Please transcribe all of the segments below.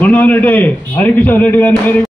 గుణారెడ్డి హరికిషన్ రెడ్డి గారిని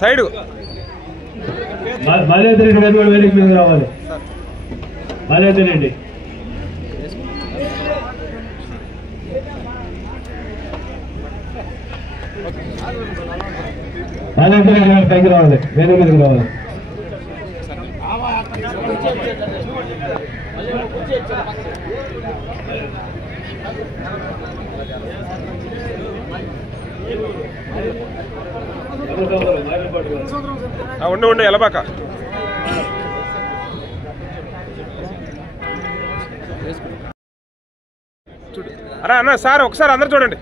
సైడ్ మాలేద్రి రెడ్డి గారు కూడా వేదిక మీద రావాలి. మాలేద్రి రెడ్డి మాలేద్రి రెడ్డి గారు పైకి రావాలి, వేదిక మీదకి రావాలి. ఉండు ఎలబాక అరే అన్న సార్ ఒకసారి అందరు చూడండి.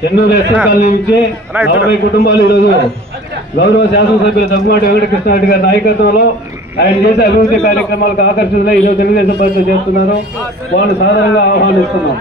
చెన్నూరు ఎస్సీ కాలనీ నుంచి 40 కుటుంబాలు ఈరోజు గౌరవ శాసనసభ్యులు దగ్గుమాటి వెంకటకృష్ణారెడ్డి గారి నాయకత్వంలో ఆయన చేసే అభివృద్ధి కార్యక్రమాలకు ఆకర్షితులై ఈరోజు తెలుగుదేశం పార్టీ చేస్తున్నారు. వాళ్ళు సాధారణంగా ఆహ్వానిస్తున్నాం.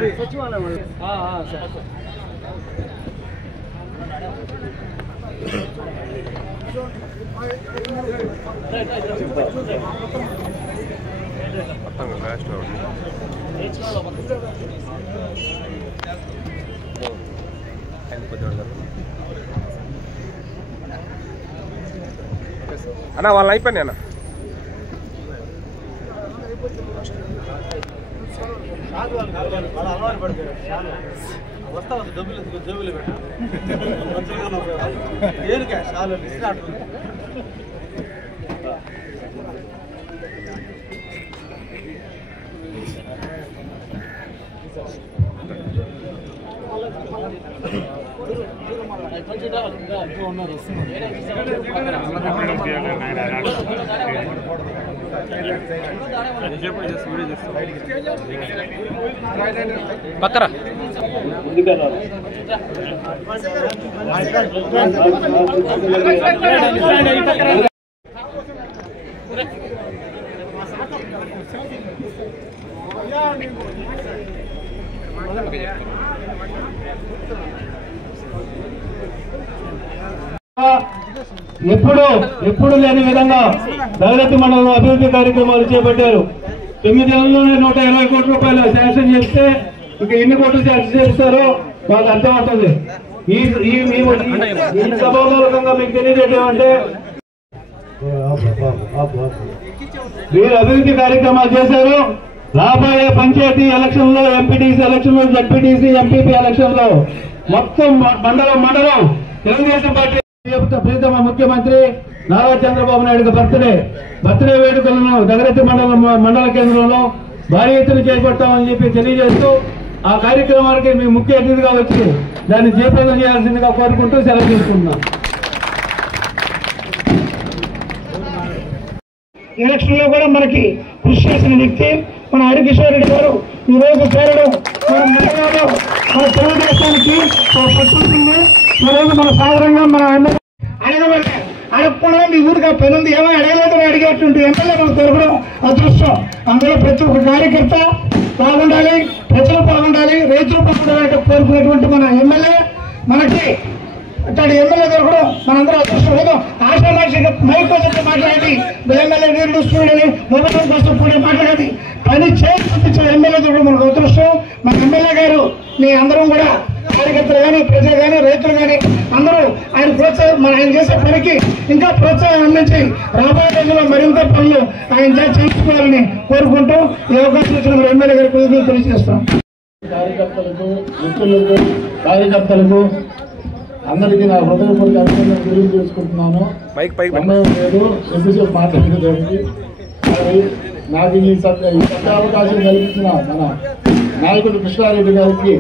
అన్న వాళ్ళు అయిపోయింది అన్న. ఉన్నారు పక్కరా ఎప్పుడు లేని విధంగా దళిత మండలంలో అభివృద్ధి కార్యక్రమాలు చేపట్టారు. 9 నెలల్లోనే 120 కోట్ల రూపాయలు శాంక్షన్ చేస్తే ఇక ఎన్ని కోట్లు శాంక్షన్ చేస్తారో వాళ్ళకి అర్థమవుతుంది. ఈ సభామూలకంగా మీకు తెలియజేయమంటే వీరు అభివృద్ధి కార్యక్రమాలు చేశారు. రాబోయే పంచాయతీ ఎలక్షన్ లో, ఎంపీటీసీ ఎలక్షన్ లో, జడ్పీటీసీ, ఎంపీపీ ఎలక్షన్ లో మొత్తం మండలం తెలుగుదేశం పార్టీ ప్రీతమ ముఖ్యమంత్రి నారా చంద్రబాబు నాయుడు బర్త్డే వేడుకలను దగరతి మండల కేంద్రంలో భారీ ఎత్తున చేపట్టామని చెప్పి తెలియజేస్తూ ఆ కార్యక్రమానికి మీ ముఖ్య అతిథిగా వచ్చి దాన్ని జయప్రదం చేయాల్సిందిగా కోరుకుంటూ సెలవు తీసుకుంటున్నాం. ఎలక్షన్ లో కూడా మనకి కృషి చేసిన వ్యక్తి మన హరికిషోర్ రెడ్డి గారు ఈ రోజు చేరడం మన తెలుగుదేశానికి పట్టుకుంటుంది. ఈ రోజు మన సాధారణంగా మన ఎమ్మెల్యే అడగకుండా మీ ఊరికి ఆ పని ఉంది ఏమో అడగలేదు అడిగేటువంటి ఎమ్మెల్యే మనకు దొరకడం అదృష్టం. అందులో ప్రతి ఒక్క కార్యకర్త బాగుండాలి, ప్రజలు బాగుండాలి, రైతులు బాగుండాలంటే కోరుకునేటువంటి మన ఎమ్మెల్యే మనకి అట్లాంటి ఎమ్మెల్యే దొరకడం మనందరూ అదృష్టం. ఏదో ఆశామాషిగా మైక్ కోసం మాట్లాడి ఎమ్మెల్యే నీళ్ళు చూడని మొబైల్ కోసం కూడా మాట్లాడి పని చేసి పంపించిన ఎమ్మెల్యే దొరకడం మనకు అదృష్టం. మన ఎమ్మెల్యే గారు మీ అందరం కూడా కార్యకర్తలు కానీ, ప్రజలు కానీ, రైతులు కానీ అందరూ ఆయన ఆయన చేసే పనికి ఇంకా ప్రోత్సాహం అందించి రాబోయే రోజుల్లో మరింత పనులు ఆయన చేయించుకోవాలని కోరుకుంటూ ఈ అవకాశం ఇచ్చిన ఎమ్మెల్యే గారి కృతజ్ఞతలు తెలియజేస్తాం. కార్యకర్తలకు, మిత్రులకు, కార్యకర్తలకు అందరికీ నా హృదయపూర్వక అభినందనలు తెలియజేసుకుంటున్నాను. సమయం లేదు ఎంతసేపు మాట్లాడేదానికి. నాకు ఈ అవకాశం కల్పించిన మన నాయకుడు కృష్ణారెడ్డి గారికి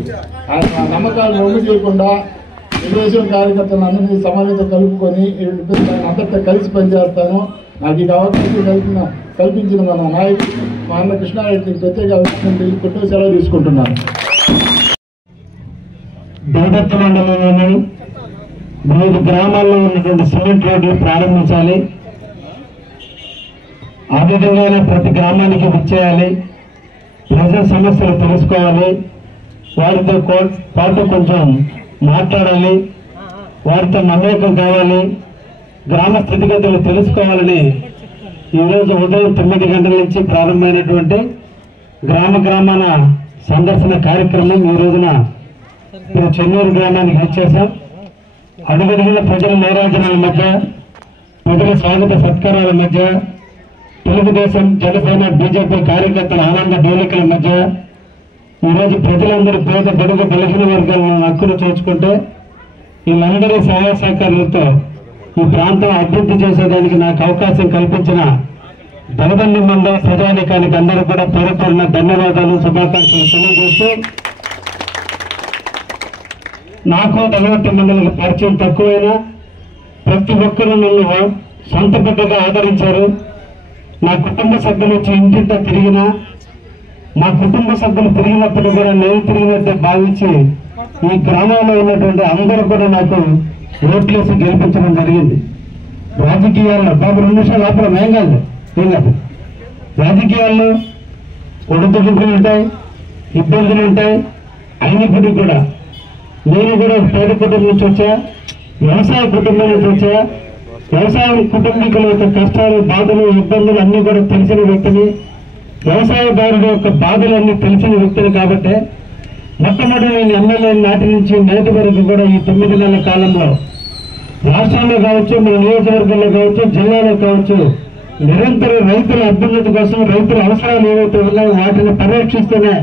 ఆయన నమ్మకాలను ఒమ్ము చేయకుండా తెలుగుదేశం కార్యకర్తలను అందరినీ సమానంగా కలుపుకొని అందరితో కలిసి పనిచేస్తాను. నాకు ఈ అవకాశం కల్పించిన మన నాయకుడు మా అన్న కృష్ణారెడ్డికి ప్రత్యేక అవకాశం తెలుసుకుంటూ సెలవు తీసుకుంటున్నాను. దళిత మండలంలోని 3 గ్రామాల్లో ఉన్నటువంటి సిమెంట్ రోడ్లు ప్రారంభించాలి. ఆ విధంగానే ప్రతి గ్రామానికి విచ్చేయాలి, ప్రజల సమస్యలు తెలుసుకోవాలి, వారితో పాటు కొంచెం మాట్లాడాలి, వారితో మమేకం కావాలి, గ్రామ స్థితిగతులు తెలుసుకోవాలని ఈరోజు ఉదయం 9 గంటల నుంచి ప్రారంభమైనటువంటి గ్రామాన సందర్శన కార్యక్రమం ఈ రోజున చెన్నూరు గ్రామానికి వచ్చేసాం. అడుగడుగున ప్రజల నీరాజనాల మధ్య, ప్రజల స్వాగత సత్కారాల మధ్య, తెలుగుదేశం, జనసేన, బీజేపీ కార్యకర్తల ఆనంద డోలికల మధ్య ఈరోజు ప్రజలందరూ పేద బడుగు బలహీన వర్గాలను హక్కును చేర్చుకుంటే వీళ్ళందరి సహాయ సహకారాలతో ఈ ప్రాంతం అభివృద్ధి చేసేదానికి నాకు అవకాశం కల్పించిన దళిత మండల ప్రజానికానికి అందరూ కూడా పేరుపడిన ధన్యవాదాలు, శుభాకాంక్షలు తెలియజేస్తూ నాకు దళిత మండలికి పరిచయం తక్కువైనా ప్రతి ఒక్కరూ నన్ను సొంత బిడ్డగా ఆదరించారు. నా కుటుంబ సభ్యులు వచ్చి ఇంటింటా తిరిగినా, మా కుటుంబ సభ్యులు తిరిగినప్పుడు కూడా నేను తిరిగినట్టే భావించి ఈ గ్రామంలో ఉన్నటువంటి అందరూ కూడా నాకు ఓట్లేసి గెలిపించడం జరిగింది. రాజకీయాల్లో బాబు 2 నిమిషాలు ఆపడం ఏం కాదు. రాజకీయాల్లో ఒడిదుడుకులు ఉంటాయి, ఇబ్బందులు ఉంటాయి. అయినప్పటికీ కూడా నేను కూడా పేద కుటుంబం నుంచి వచ్చా, వ్యవసాయ కుటుంబం నుంచి వచ్చా. వ్యవసాయ కుటుంబీకుల యొక్క కష్టాలు, బాధలు, ఇబ్బందులు అన్ని కూడా తెలిసిన వ్యక్తిని, వ్యవసాయదారుల యొక్క బాధలన్నీ తెలిసిన వ్యక్తిని. కాబట్టి మొట్టమొదటి నేను ఎమ్మెల్యే నాటి నుంచి నేటి వరకు కూడా ఈ 9 నెలల కాలంలో రాష్ట్రంలో కావచ్చు, మన నియోజకవర్గంలో కావచ్చు, జిల్లాలో కావచ్చు, నిరంతరం రైతుల అభ్యున్నతి కోసం, రైతుల అవసరాలు ఏవైతే ఉన్నాయో వాటిని పర్యవేక్షిస్తూనే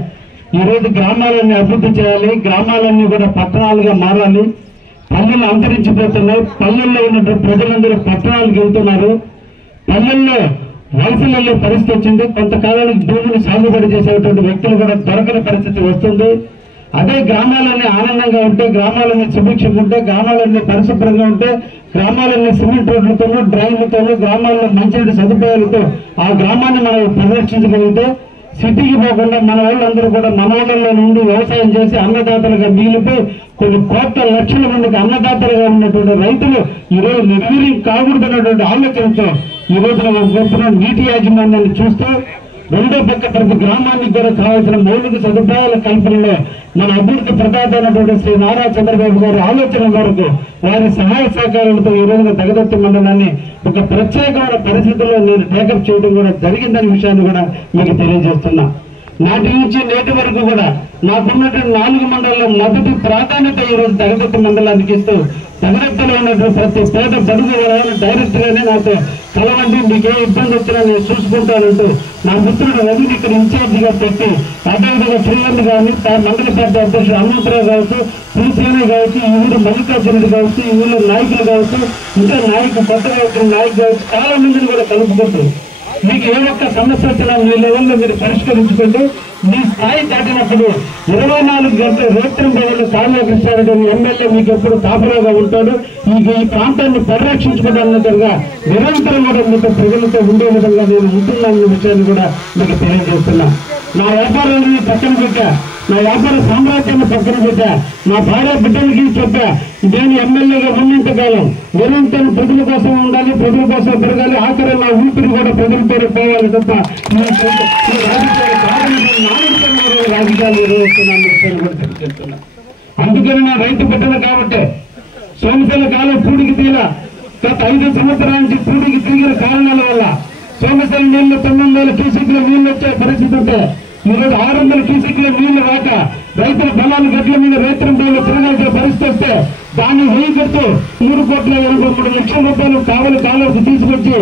ఈరోజు గ్రామాలన్నీ అభివృద్ధి చేయాలి, గ్రామాలన్నీ కూడా పట్టణాలుగా మారాలి. పల్లెలు అంతరించిపోతున్నాయి. పల్లెల్లో ఉన్నటువంటి ప్రజలందరూ పట్టణాలకు వెళ్తున్నారు. పల్లెల్లో వలసలు వెళ్లే పరిస్థితి వచ్చింది. కొంతకాలానికి భూమిని సాగుబడి చేసేటువంటి వ్యక్తులు కూడా దొరకని పరిస్థితి వస్తుంది. అదే గ్రామాలన్నీ ఆనందంగా ఉంటే, గ్రామాలన్నీ సుభిక్షంగా ఉంటే, గ్రామాలన్నీ పరిశుభ్రంగా ఉంటే, గ్రామాలన్నీ సిమెంట్ రోడ్లతోనూ డ్రైన్లతోనూ గ్రామాల్లో మంచి సదుపాయాలతో ఆ గ్రామాన్ని మనం పరిరక్షించగలిగితే సిటీకి పోకుండా మన వాళ్ళందరూ కూడా మన వాళ్ళలో నుండి వ్యవసాయం చేసి అన్నదాతలుగా మిగిలిపోయి కొన్ని కోట్ల లక్షల మందికి అన్నదాతలుగా ఉన్నటువంటి రైతులు ఈరోజు నిర్వీర్యం కాకూడదన్నటువంటి ఆలోచనతో ఈ రోజున గొప్ప నీటి యాజమాన్యాన్ని చూస్తూ రెండో పక్క ప్రతి గ్రామానికి కూడా కావాల్సిన మౌలిక సదుపాయాల కల్పనలో మన అభివృద్ధి ప్రదాత అయినటువంటి శ్రీ నారా చంద్రబాబు గారి ఆలోచన మేరకు వారి సహాయ సహకారాలతో ఈ రోజున దగదత్తి మండలాన్ని ఒక ప్రత్యేకమైన పరిస్థితుల్లో నేను టేకప్ చేయడం కూడా జరిగిందనే విషయాన్ని కూడా మీకు తెలియజేస్తున్నా. నాటి నుంచి నేటి వరకు కూడా నాకున్నటువంటి 4 మండలాల్లో మొదటి ప్రాధాన్యత ఈ రోజు దగదత్తి మండలానికి ఇస్తూ దగదత్తిలో ఉన్నటువంటి ప్రతి పేద బడుగు డైరెక్ట్ గానే నాతో కలవండి, మీకే ఇబ్బంది వచ్చినా నేను చూసుకుంటానంటూ నా మిత్రుడు రవిని ఇక్కడ ఇన్ఛార్జిగా పెట్టి అదేవిధంగా శ్రీలంక కానీ మండల పార్టీ అధ్యక్షుడు హనుమంతరావు కావచ్చు, శ్రీసేన కావచ్చు, ఈ ఊరు మల్లికార్జునుడు కావచ్చు, ఈ ఊళ్ళో నాయకులు కావచ్చు, ఇంకా కొత్తగా వచ్చిన నాయకులు కావచ్చు, చాలా మందిని కూడా కలుపుకుంటూ మీకు ఏ ఒక్క సమస్య వచ్చినా మీ లెవెల్లో మీరు పరిష్కరించుకుంటూ మీ స్థాయి దాటినప్పుడు 24 గంటల రేత్రింబవళ్ళు కావ్య కృష్ణారెడ్డి ఎమ్మెల్యే మీకు ఎప్పుడు కాపలాగా ఉంటాడు. ఈ ప్రాంతాన్ని పరిరక్షించుకోవడానికి నిరంతరం కూడా మీతో ప్రజలతో ఉండే విధంగా నేను ఉంటున్నానన్న విషయాన్ని కూడా మీకు తెలియజేస్తున్నా. నా వ్యాపారాన్ని పక్కన పెట్టా, నా వ్యాపార సామ్రాజ్యాన్ని పక్కన పెట్టా, నా భార్య బిడ్డలకి చెప్పా, నేను ఎమ్మెల్యేగా ఉన్నంతకాలం నిరంతరం ప్రజల కోసం ఉండాలి, ప్రజల కోసం పెరగాలి, ఆఖరి నా ఊపిరి కూడా ప్రజలతో పోవాలి తప్ప రాజకీయాలు నిర్వహిస్తున్నాను విషయాన్ని కూడా తెలియజేస్తున్నా. అందుకని నా రైతు బిడ్డలు కాబట్టి సోమశిల కాలం పూడికి తీల గత 5 సంవత్సరాల నుంచి పూడికి తిరిగిన కారణాల వల్ల సోమశిల నీళ్లు 900 క్యూసెక్ల నీళ్లు వచ్చే పరిస్థితి ఉంటే ఈరోజు 600 క్యూసెక్ల నీళ్లు రాక రైతుల పొలాల గట్ల మీద రైతుల తిరగాల్సిన పరిస్థితి వస్తే దాన్ని వేయకట్టు 3,83,00,000 రూపాయలు కాలువకు తీసుకొచ్చి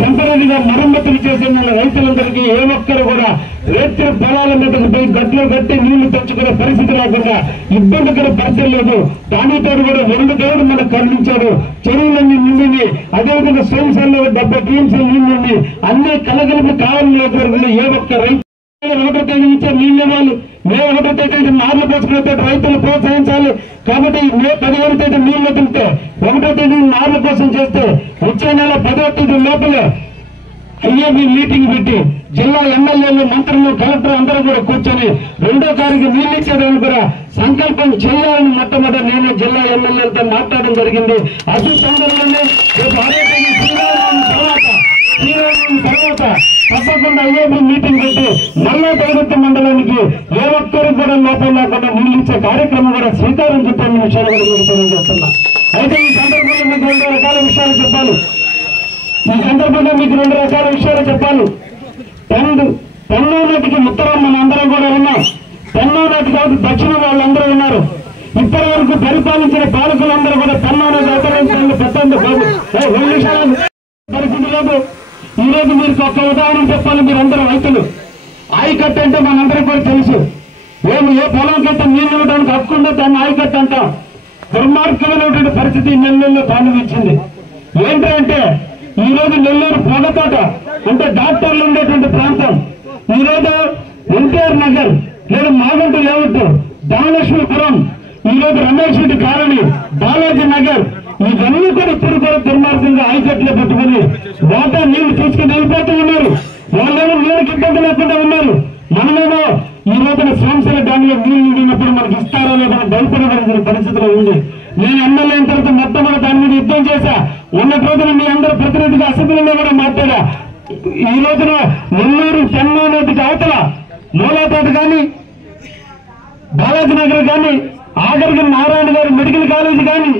టెంపరీగా మరమ్మతులు చేసిన రైతులందరికీ ఏ ఒక్కరు కూడా రైతుల పొలాల మీదకు పోయి గట్లు కట్టి నీళ్లు తెచ్చుకునే పరిస్థితి రాకుండా ఇబ్బందికర పరిస్థితి లేదు. దానితో కూడా 2 దేవుడు మనకు కరుణించాడు. చెరువులన్నీ నిండి అదేవిధంగా సోమశిలలో 70 టీఎంసీ నీళ్లు అన్ని కలగలిపి కావాలని ఏ ఒక్క రైతు 1వ తేదీ నుంచే నీళ్ళు ఇవ్వాలి. మే 1వ తేదీ నుంచి నార్లు పోసుకునే రైతులు ప్రోత్సహించాలి. కాబట్టి మే 15వ తేదీ నీళ్లు వదిలితే 1వ తేదీ నార్ల కోసం చేస్తే వచ్చే నెల 10వ తేదీ లోపలే ఐఏబీ మీటింగ్ పెట్టి జిల్లా ఎమ్మెల్యేలు, మంత్రులు, కలెక్టర్ అందరూ కూడా కూర్చొని 2వ తారీఖు నీళ్లు ఇచ్చేదాన్ని కూడా సంకల్పం చేయాలని మొట్టమొదటి నేను జిల్లా ఎమ్మెల్యేలతో మాట్లాడడం జరిగింది. అతి తొందరలోనే తర్వాత తప్పకుండా ఐఏబీ మీటింగ్ పెట్టి మళ్ళా దగదత్తి మండలానికి ఏ ఒక్కరికి కూడా లోపం లేకుండా నీళ్లు ఇచ్చే కార్యక్రమం కూడా శ్రీకారం చుట్టాలని విషయాలు కూడా మీకు తెలియజేస్తున్నా. అయితే ఈ సందర్భంలో మీకు 2 రకాల విషయాలు చెప్పాలి. పెన్నో నదికి ఉత్తరం మన అందరం కూడా ఉన్నాం. పెన్నో నది కాదు దక్షిణ వాళ్ళందరూ ఉన్నారు. ఇప్పటి వరకు పరిపాలించిన పాలకులందరూ కూడా పెన్నో నది అవతరించండి పరిస్థితి లేదు. ఈ రోజు మీరు ఒక్క ఉదాహరణ చెప్పాలి. మీరందరూ రైతులు ఆయకట్టు అంటే మనందరికీ కూడా తెలుసు. ఏ పొలం కట్ట నీళ్ళు ఇవ్వడానికి హక్కుందో దాన్ని ఆయకట్టు అంటాం. దుర్మార్గమైనటువంటి పరిస్థితి నెల్లూరులో తాండవించింది. ఏంటంటే ఈ రోజు నెల్లూరు పొగతోట అంటే డాక్టర్లు ఉండేటువంటి ప్రాంతం. ఈ రోజు ఎన్టీఆర్ నగర్ లేదా మాగంట లేఅవుట్, ధనలక్ష్మీపురం, ఈ రోజు రమేష్ రెడ్డి కాలనీ, బాలాజీ నగర్ ఇవన్నీ కూడా ఇప్పుడు కూడా దుర్మార్గంగా ఆయకట్లో పెట్టుకుని వాటా నీళ్లు తీసుకుని వెళ్ళిపోతూ ఉన్నారు. వాళ్ళేమో నీళ్ళకి ఇబ్బంది లేకుండా ఉన్నారు. మనమేమో ఈ రోజున సోమశిల డ్యాంలో నీళ్లు నిండినప్పుడు మనకి ఇస్తారో లేదో భయపడవలసిన పరిస్థితిలో ఉంది. నేను ఎమ్మెల్యే అయిన తర్వాత మొట్టమొదటి దాని మీద యుద్ధం చేశా. మొన్నటి రోజున మీ అందరూ ప్రతినిధిగా అసెంబ్లీలో కూడా మాట్లాడా. ఈ రోజున నెల్లూరు పెన్నో నదికి అవతల మూలాపేట కానీ, బాలాజీ నగర్ కానీ, ఆగర్గి నారాయణ గారి మెడికల్ కాలేజీ కానీ,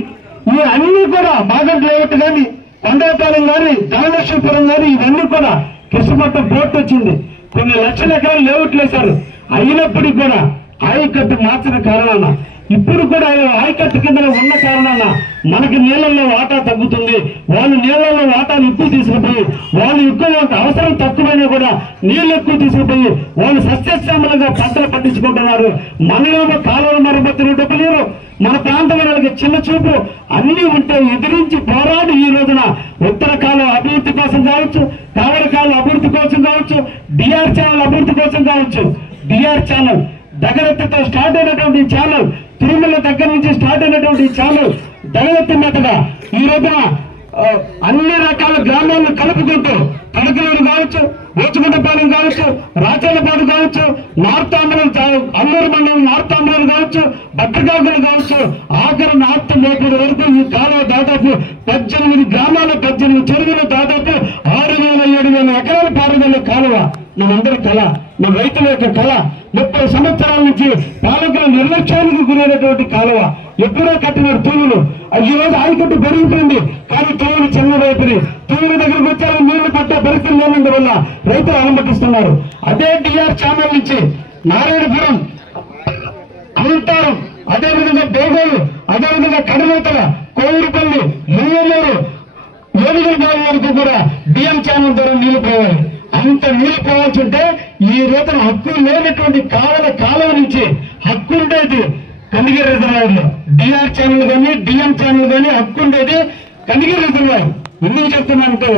ఈ అన్ని కూడా బాగంట లేఅవుట్ కానీ, కొండపాలెం కానీ, ధనలక్ష్మీపురం కానీ ఇవన్నీ కూడా కృష్ణపట్నం పోర్టు వచ్చింది. కొన్ని లక్షల ఎకరాలు లేఅవుట్లు వేశారు. అయినప్పటికీ కూడా ఆయకట్టు మార్చిన కారణాన ఇప్పుడు కూడా ఆయకట్టు కింద ఉన్న కారణాన మనకి నీళ్లలో వాటా తగ్గుతుంది. వాళ్ళు నీళ్లలో వాటాలు ఎక్కువ తీసుకుపోయి వాళ్ళు ఎక్కువ అవసరం తక్కువైనా కూడా నీళ్లు ఎక్కువ తీసుకుపోయి వాళ్ళు సస్యశ్యామలంగా పంటలు పండించుకుంటున్నారు. మనలో కాలువల మరమ్మతులు డబ్బు లేరు. మన ప్రాంతం వాళ్ళకి చిన్న చూపు అన్ని ఉంటే ఎదిరించి పోరాడి ఈ రోజున ఉత్తర కాలం అభివృద్ధి కోసం కావచ్చు, కావడ కాలం అభివృద్ధి కోసం కావచ్చు, డిఆర్ ఛానల్ అభివృద్ధి కోసం కావచ్చు, డిఆర్ ఛానల్ దగదత్తితో స్టార్ట్ అయినటువంటి ఛానల్, తిరుమల దగ్గర నుంచి స్టార్ట్ అయినటువంటి ఛానల్ దగదత్తి మీదుగా ఈ రోజున అన్ని రకాల గ్రామాలను కలుపుకుంటూ కడకలూరు కావచ్చు, ఓచుకుంటపాలెం కావచ్చు, రాచర్లపాడు కావచ్చు, నార్త్ ఆంధ్ర అల్లూరు మండలం నార్త్ ఆంధ్రాలు కావచ్చు, బట్టగాగులు కావచ్చు, ఆఖరి నార్త్ లేపటి వరకు ఈ కాలువ దాదాపు 18 గ్రామాలు, 18 చెరువులు, దాదాపు 6,000-7,000 ఎకరాల పారుదల కాలువ మనందరి కళ, మన రైతుల యొక్క కళ. 30 సంవత్సరాల నుంచి పాలకుల నిర్లక్ష్యానికి గురైనటువంటి కాలువ. ఎప్పుడో కట్టిన తూములు ఈ రోజు ఆయకట్టు పెరిగిపోయింది, కానీ తూములు చిన్నవైపోయి తూముల దగ్గరకు వచ్చారు. నీళ్లు పట్టే పరిస్థితి లేనందువల్ల రైతులు అనుమతిస్తున్నారు. అదే డిఆర్ ఛానల్ నుంచి నారాయణపురం, అనంతరం, అదేవిధంగా బేగోలు, అదేవిధంగా కడమూతల, కోవిరిపల్లి, ముయ్యలూరు, ఏడుగుల బావి వరకు కూడా డిఎం ఛానల్ ద్వారా నీళ్లు పోవాలి. అంత నీళ్లు పోవాల్సింటే ఈ రోజున హక్కు లేనటువంటి కాలువ నుంచి హక్కు ఉండేది కనిగిరి రిజర్వాయర్ లో. డిఆర్ ఛానల్ కానీ డిఎం ఛానల్ కానీ హక్కు ఉండేది కనిగిరి రిజర్వాయర్. ఎందుకు చెప్తున్నానంటే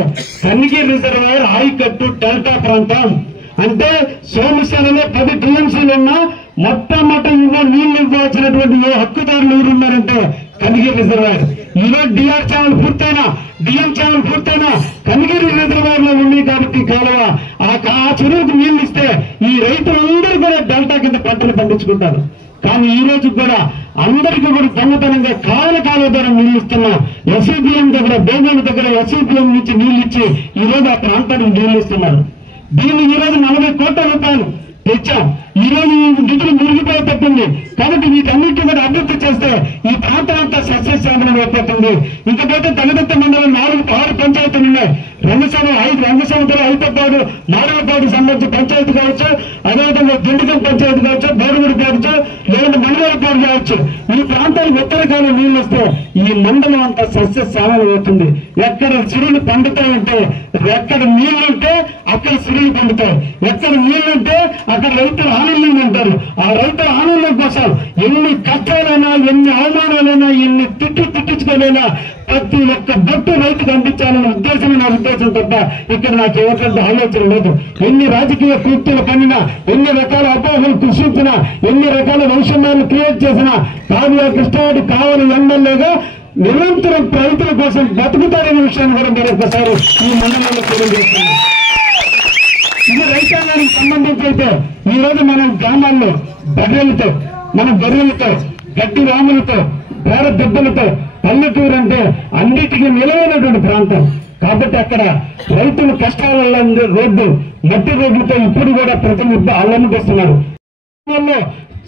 కనిగిరి రిజర్వాయర్ ఆయకట్టు డెల్టా ప్రాంతం అంటే సోమశేలలో 10 టీఎంసీలు ఉన్నా మొట్టమొదటి నీళ్లు ఇవ్వాల్సినటువంటి ఏ హక్కుదారులు ఎవరున్నారంటే కనిగిరి రిజర్వాయర్. ఈరోజు డిఆర్ ఛానల్ పూర్తయినా, డిఎం ఛానల్ పూర్తయినా కనిగిరి రిజర్వాయర్ లో ఉంది కాబట్టి కాలువ ఆ చెరువుకు నీళ్లు ఇస్తే ఈ రైతులందరూ కూడా డెల్టా కింద పంటలు పండించుకుంటారు. కానీ ఈ రోజు కూడా అందరికీ కూడా దొంగతనంగా కాలువ ద్వారా నీళ్లు ఇస్తున్నాం. ఎస్ఈబిఎం దగ్గర, బేగోల దగ్గర ఎస్ఈబిఎం నుంచి నీళ్లు ఇచ్చి ఈ రోజు ఆ ప్రాంతానికి నీళ్లు ఇస్తున్నారు. దీన్ని ఈ రోజు 40 కోట్ల రూపాయలు తెచ్చాం. ఈ రోజు ఈ నిధులు మురిగిపోయి తప్పింది. కాబట్టి వీటన్నిటి కూడా అభివృద్ధి చేస్తే ఈ ప్రాంతం అంతా సస్యశ్యామలం అయిపోతుంది. ఇంకపోతే దగదత్తి మండలం 6 పంచాయతీలు ఉన్నాయి. రంగసముద్రం, ఐతపాడు, నారాయణపాడు సంబంధించి పంచాయతీ కావచ్చు, అదేవిధంగా దిండుగం పంచాయతీ కావచ్చు, బోడుగుడి కావచ్చు, లేదంటే మండలపాడు కావచ్చు. ఈ ప్రాంతానికి ఉత్తరకాలం నీళ్లు వస్తే ఈ మండలం అంతా సస్యశ్యామలం అవుతుంది. ఎక్కడ సిరులు పండుతాయంటే, ఎక్కడ నీళ్లుంటే అక్కడ సిరులు పండుతాయి. ఎక్కడ నీళ్లుంటే అక్కడ రైతులు ఆనందం అంటారు. ఆ రైతుల ఆనందం కోసం ఎన్ని కష్టాలైనా, ఎన్ని అవమానాలైనా, ఎన్ని తిట్టించుకోలేనా ప్రతి ఒక్క బొట్టు రైతుకు అందించాలన్న ఉద్దేశమే నా ఉద్దేశం తప్ప ఇక్కడ నాకు ఎవరికంటే ఆలోచన లేదు. ఎన్ని రాజకీయ కృత్యాలు పనినా, ఎన్ని రకాల అపోహలు కృషించినా, ఎన్ని రకాల వైషమ్యాలు క్రియేట్ చేసినా కావ్య కృష్ణారెడ్డి కావాలి ఎమ్మెల్యేగా నిరంతరం రైతుల కోసం బతుకుతారనే విషయాన్ని కూడా మరొకసారి ఈ మండలంలో తెలియజేస్తుంది. ఇది రైతాంగానికి సంబంధించి అయితే ఈ రోజు మనం గ్రామాల్లో బర్రెలతో, మన గొర్రెలతో, గట్టి రాములతో, పేర దెబ్బలతో పల్లెటూరు అంటే అన్నిటికీ నిలవైనటువంటి ప్రాంతం. కాబట్టి అక్కడ రైతులు కష్టాల రోడ్డు, మట్టి రోడ్లతో ఇప్పుడు కూడా ప్రతి అల్లముకొస్తున్నారు.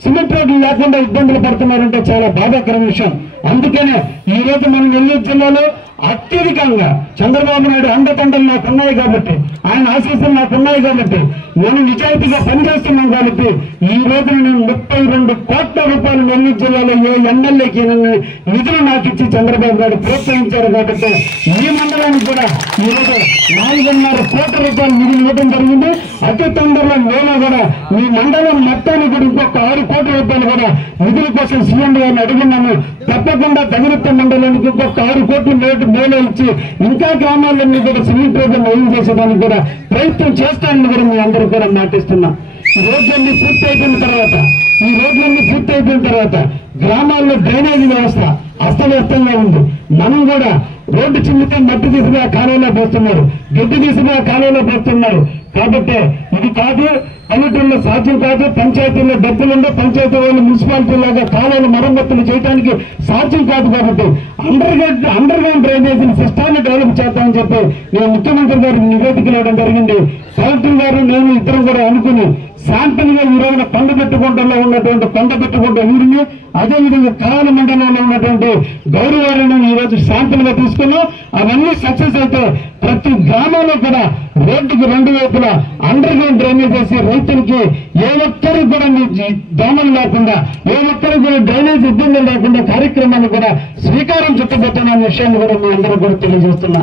సిమెంట్ రోడ్లు లేకుండా ఇబ్బందులు పడుతున్నారంటే చాలా బాధాకర విషయం. అందుకనే ఈ రోజు మనం నెల్లూరు జిల్లాలో అత్యధికంగా చంద్రబాబు నాయుడు అండదండలు నాకున్నాయి కాబట్టి, ఆయన ఆశీస్సులు నాకున్నాయి కాబట్టి, నేను నిజాయితీగా పనిచేస్తున్నాం కాబట్టి ఈ రోజు నేను 32 కోట్ల రూపాయలు నెల్లూరు జిల్లాలో ఏ ఎమ్మెల్యేకి నిధులు నాకు ఇచ్చి చంద్రబాబు నాయుడు ప్రోత్సహించారు కాబట్టి ఈ మండలానికి కూడా ఈ రోజు 4.5 కోట్ల రూపాయలు నిధులు ఇవ్వడం జరిగింది. అతి తొందరలో నేను కూడా మీ మండలం మొత్తానికి కూడా ఇంకొక 6 కోట్ల రూపాయలు కూడా నిధుల కోసం సీఎం గారిని అడిగినాను. తప్పకుండా దగదత్తి మండలానికి ఇంకొక 6 కోట్ల మేలు ఇచ్చి ఇంకా గ్రామాలన్నీ కూడా సిమెంట్ రోడ్లు నయం చేసేదానికి కూడా ప్రయత్నం చేస్తానని కూడా మీ అందరూ కూడా మాటిస్తున్నాం. ఈ రోడ్లన్నీ పూర్తి అయిపోయిన తర్వాత గ్రామాల్లో డ్రైనేజీ వ్యవస్థ అస్తవ్యస్తంగా ఉంది. మనం కూడా రోడ్డు చిమ్మితే మట్టి తీసుకుని కాలువలో పోస్తున్నారు, గడ్డి తీసుకుని కాలువలో పోస్తున్నారు. కాబట్టి ఇది కాదు, పల్లెటూరులో సాధ్యం కాదు. పంచాయతీల్లో డబ్బులుండే పంచాయతీ వాళ్ళు మున్సిపాలిటీ లాగా కాలువలు మరమ్మతులు చేయడానికి సాధ్యం కాదు. కాబట్టి అండర్ గ్రౌండ్ డ్రైనేజీని సిస్టాన్ని డెవలప్ చేద్దామని చెప్పి నేను ముఖ్యమంత్రి గారికి నివేదికలు ఇవ్వడం జరిగింది. కలెక్టర్ గారు నేను ఇద్దరం కూడా అనుకుని శాంపిల్ గా ఈ రోజున కొండపెట్టుకుంటలో ఉన్నటువంటి కొండపెట్టుకుంట ఊరిని, అదేవిధంగా కావలి మండలంలో ఉన్నటువంటి గౌరవాలను ఈ రోజు శాంపిల్ గా తీసుకున్నాం. అవన్నీ సక్సెస్ అయితే ప్రతి గ్రామంలో కూడా రోడ్డుకి 2 వైపులా అండర్ గ్రౌండ్ డ్రైనేజ్ చేసి రైతులకి ఏ ఒక్కరికి కూడా దోమలు లేకుండా, ఏ ఒక్కరికి కూడా డ్రైనేజ్ ఇబ్బందులు లేకుండా కార్యక్రమాన్ని కూడా శ్రీకారం చుట్టబోతున్న విషయాన్ని కూడా మీ అందరూ కూడా తెలియజేస్తున్నా.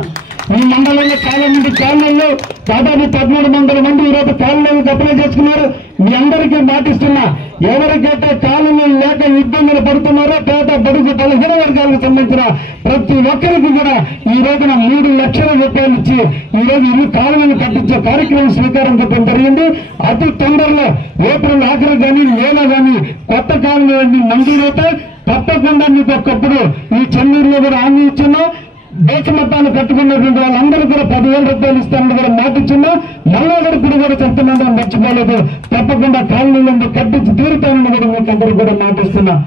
ఈ మండలంలో చాలా మంది కాలనీల్లో దాదాపు 1300 మంది ఈరోజు కాలనీలకు అప్లై చేసుకున్నారు. మీ అందరికీ మాటిస్తున్నా, ఎవరికైతే కాలనీలు లేక ఇబ్బందులు పడుతున్నారో పేద బడుగు బలహీన వర్గాలకు సంబంధించిన ప్రతి ఒక్కరికి కూడా ఈ రోజున 3 లక్షల రూపాయలు ఇచ్చి ఈ రోజు ఇల్లు కాలనీలు కట్టించే కార్యక్రమం స్వీకారం చెప్పడం జరిగింది. అతి తొందరలో ఏప్రిల్ ఆఖరు కానీ మేలో కానీ కొత్త కాలనీలన్నీ మంజూరవుతాయి. తప్పకుండా మీకు ఒకప్పుడు ఈ చెన్నూరులో కూడా హామీ ఇచ్చున్నాం. దేశ మొత్తాన్ని కట్టుకున్నటువంటి వాళ్ళందరూ కూడా 10,000 రూపాయలు ఇస్తారని కూడా మాట ఇచ్చున్నాం. మళ్ళా ఇప్పుడు కూడా చెప్తున్నాం, మర్చిపోలేదు. తప్పకుండా కాలనీలను కట్టించి తీరుతానని కూడా మీకు అందరూ కూడా మాట ఇస్తున్నాం.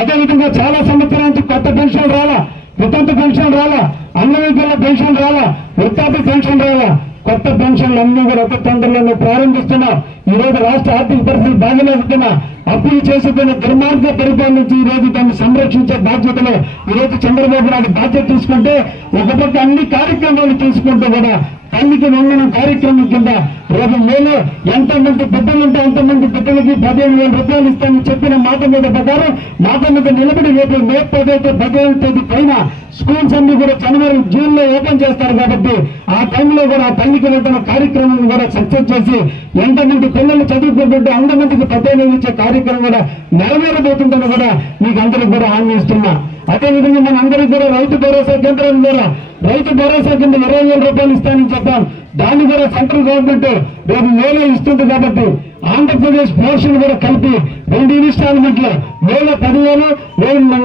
అదేవిధంగా చాలా సంవత్సరాల నుంచి కొత్త పెన్షన్ రాలా, వితంతు పెన్షన్ రాలా, అంగవైకల్య పెన్షన్ రాలా, వృద్ధాప్య పెన్షన్ రాలా. కొత్త పెన్షన్లు అన్ని కూడా ఒక తొందరలోనే ప్రారంభిస్తున్నాం. ఈ రోజు రాష్ట్ర ఆర్థిక పరిస్థితి బాగలేకున్నా అప్పులు చేసుకున్న దుర్మార్గ పరిపాలన ఈ రోజు దాన్ని సంరక్షించే బాధ్యతలో ఈ రోజు చంద్రబాబు నాయుడు బాధ్యత తీసుకుంటే ఒక పక్క అన్ని కార్యక్రమాలు తీసుకుంటూ కూడా తల్లికి వందనం కార్యక్రమం కింద రేపు మేలో ఎంతమంది బిడ్డలుంటే అంతమంది బిడ్డలకి 15,000 రూపాయలు ఇస్తామని చెప్పిన మాట మీద ప్రకారం మాట మీద నిలబడి రేపు మే 15వ తేదీ పైన స్కూల్స్ అన్ని కూడా జనవరి జూన్ లో ఓపెన్ చేస్తారు. కాబట్టి ఆ టైంలో కూడా తల్లికి వందన కార్యక్రమం కూడా సక్సెస్ చేసి ఎంతమంది పిల్లలు చదువుకుంటుంటే అంతమందికి 15,000 ఇచ్చే కార్యక్రమం కూడా నెరవేరబోతుందని కూడా మీకు అందరికి కూడా హామీ ఇస్తున్నా. అదేవిధంగా మన అందరికీ కూడా రైతు భరోసా కేంద్రం ద్వారా రైతు భరోసా కింద 20,000 రూపాయలు ఇస్తానని చెప్పాం. దాన్ని కూడా సెంట్రల్ గవర్నమెంట్ రేపు మేలో ఇస్తుంది. కాబట్టి ఆంధ్రప్రదేశ్ పోర్షన్ కూడా కలిపి 2 ఇన్స్టాల్మెంట్ లో మేలో 10,000,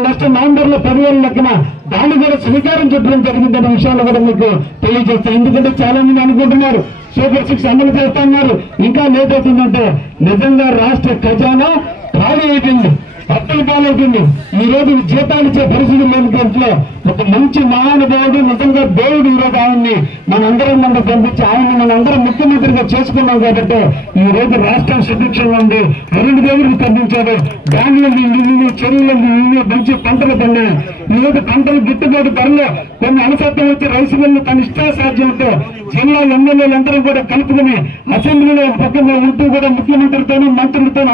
నెక్స్ట్ నవంబర్ లో 10,000 లెక్కన దాన్ని కూడా స్వీకారం చెప్పడం జరిగిందనే విషయాలు కూడా మీకు తెలియజేస్తాం. ఎందుకంటే చాలా మంది అనుకుంటున్నారు సూపర్ 6 అమలు చేస్తున్నారు, ఇంకా లేట్ అవుతుందంటే నిజంగా రాష్ట్ర ఖజానా ఖాళీ అయిపోయింది, అప్పుల పాలవుతుంది. ఈ రోజు జీతాలు ఇచ్చే పరిస్థితి లేని దాంట్లో ఒక మంచి మహానుభావుడు నిజంగా దేవుడు ఈ రోజు ఆయన్ని మనందరం పంపించి ఆయన్ని మనందరం ముఖ్యమంత్రిగా చేసుకున్నాం. కాబట్టి ఈ రోజు రాష్ట్రం సుభిక్షంగా ఉంది. అరుణ్ దేవుడికి పంపించాడు. డ్యాంలన్నీ నిండి, చెరువులన్నీ నిండి, మంచి పంటలు పండాయి. ఈ రోజు పంటలు గిట్టుబాటు ధరలో కొన్ని అలసత్వం వచ్చి రైతు బిల్లు తన ఇష్టాసాధ్యంతో జిల్లా ఎమ్మెల్యేలందరూ కూడా కలుపుకుని అసెంబ్లీలో పక్కన ఉంటూ కూడా ముఖ్యమంత్రితోనూ మంత్రులతో